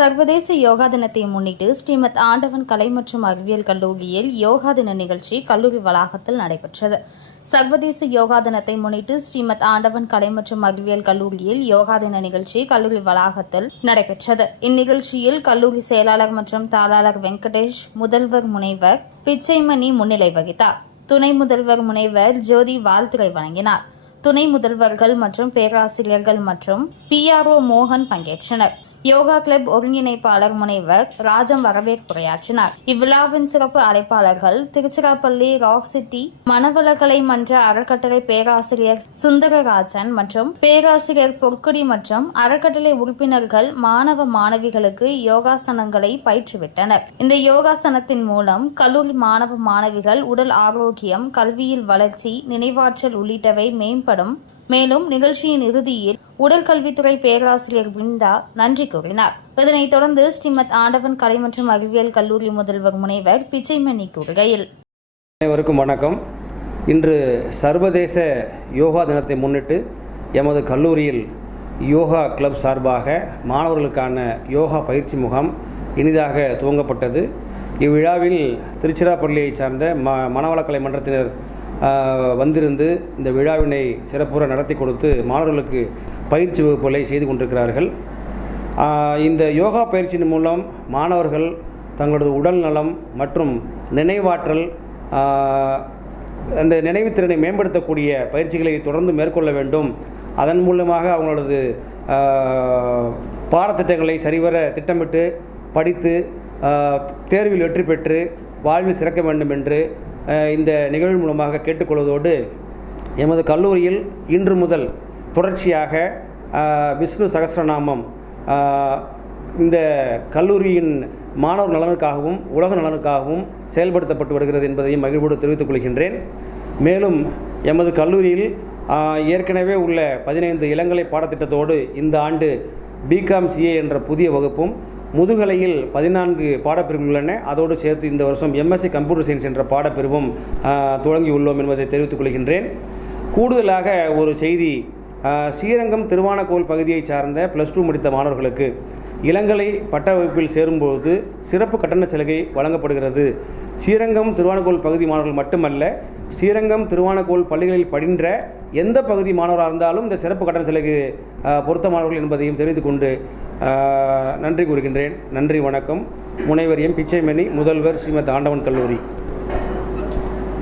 சர்வதேச யோகா தினத்தை முன்னிட்டு ஸ்ரீமத் ஆண்டவன் கலை மற்றும் அறிவியல் கல்லூரியில் யோகா தின நிகழ்ச்சி கல்லூரி வளாகத்தில் நடைபெற்றது. சர்வதேச யோகா தினத்தை முன்னிட்டு ஸ்ரீமத் ஆண்டவன் கலை மற்றும் அறிவியல் கல்லூரியில் யோகா தின நிகழ்ச்சி கல்லூரி வளாகத்தில் நடைபெற்றது. இந்நிகழ்ச்சியில் கல்லூரி செயலாளர் மற்றும் தாளாளர் வெங்கடேஷ், முதல்வர் முனைவர் பிச்சைமணி முன்னிலை வகித்தார். துணை முதல்வர் முனைவர் ஜோதி வாழ்த்துரை வழங்கினார். துணை முதல்வர்கள் மற்றும் பேராசிரியர்கள் மற்றும் PRO மோகன் பங்கேற்றனர். யோகா கிளப் ஒருங்கிணைப்பாளர் முனைவர் ராஜம் வரவேற்புரையாற்றினார். இவ்விழாவின் சிறப்பு அழைப்பாளர்கள் திருச்சிராப்பள்ளி ராக் சிட்டி மனவளக்கலை மன்ற அறக்கட்டளை பேராசிரியர் சுந்தரராஜன் மற்றும் பேராசிரியர் பொற்குடி மற்றும் அறக்கட்டளை உறுப்பினர்கள் மாணவ மாணவிகளுக்கு யோகாசனங்களை பயிற்றுவிட்டனர். இந்த யோகாசனத்தின் மூலம் கல்லூரி மாணவ மாணவிகள் உடல் ஆரோக்கியம், கல்வியில் வளர்ச்சி, நினைவாற்றல் உள்ளிட்டவை மேம்படும். மேலும் நிகழ்ச்சியின் இறுதியில் உடற்கல்வித்துறை பேராசிரியர் பிருந்தா நன்றி கூறினார். இதனைத் தொடர்ந்து ஸ்ரீமத் ஆண்டவன் கலை மற்றும் அறிவியல் கல்லூரி முதல்வர் முனைவர் பிச்சைமணி கூறுகையில், அனைவருக்கும் வணக்கம். இன்று சர்வதேச யோகா தினத்தை முன்னிட்டு எமது கல்லூரியில் யோகா கிளப் சார்பாக மாணவர்களுக்கான யோகா பயிற்சி முகாம் இனிதாக துவங்கப்பட்டது. இவ்விழாவில் திருச்சிராப்பள்ளியை சார்ந்த மனவளக்கலை மன்றத்தினர் வந்திருந்து இந்த விழாவினை சிறப்புற நடத்தி கொடுத்து மாணவர்களுக்கு பயிற்சி வகுப்புகளை செய்து கொண்டிருக்கிறார்கள். இந்த யோகா பயிற்சியின் மூலம் மாணவர்கள் தங்களது உடல் நலம் மற்றும் நினைவாற்றல், அந்த நினைவுத்திறனை மேம்படுத்தக்கூடிய பயிற்சிகளை தொடர்ந்து மேற்கொள்ள வேண்டும். அதன் மூலமாக அவங்களது பாடத்திட்டங்களை சரிவர திட்டமிட்டு படித்து தேர்வில் வெற்றி பெற்று வாழ்வில் சிறக்க வேண்டும் என்று இந்த நிகழ்வு மூலமாக கேட்டுக்கொள்வதோடு, எமது கல்லூரியில் இன்று முதல் தொடர்ச்சியாக விஷ்ணு சகஸ்ரநாமம் இந்த கல்லூரியின் மாணவர் நலனுக்காகவும் உலக நலனுக்காகவும் செயல்படுத்தப்பட்டு வருகிறது என்பதையும் மகிழ்வோடு தெரிவித்துக் கொள்கின்றேன். மேலும் எமது கல்லூரியில் ஏற்கனவே உள்ள 15 இளங்கலை பாடத்திட்டத்தோடு இந்த ஆண்டு BCom CA என்ற புதிய வகுப்பும், முதுகலையில் 14 பாடப்பிரிவுகள் உள்ளன. அதோடு சேர்த்து இந்த வருஷம் MSc கம்ப்யூட்டர் சயின்ஸ் என்ற பாடப்பிரிவும் துவங்கியுள்ளோம் என்பதை தெரிவித்துக் கொள்கின்றேன். கூடுதலாக ஒரு செய்தி, ஸ்ரீரங்கம் திருவானக்கோவில் பகுதியை சார்ந்த +2 முடித்த மாணவர்களுக்கு இளங்கலை பட்ட வகுப்பில் சேரும்போது சிறப்பு கட்டண சலுகை வழங்கப்படுகிறது. ஸ்ரீரங்கம் திருவானக்கோவில் பகுதி மாணவர்கள் மட்டுமல்ல, ஸ்ரீரங்கம் திருவானக்கோவில் பள்ளிகளில் பயின்ற எந்த பகுதி மாணவராக இருந்தாலும் இந்த சிறப்பு கட்டண சலுகை பொருத்தமானவர்கள் என்பதையும் தெரிவித்துக் கொண்டு நன்றி கூறுகின்றேன். நன்றி, வணக்கம். முனைவர் M. பிச்சைமணி, முதல்வர் ஸ்ரீமத் ஆண்டவன் கல்லூரி.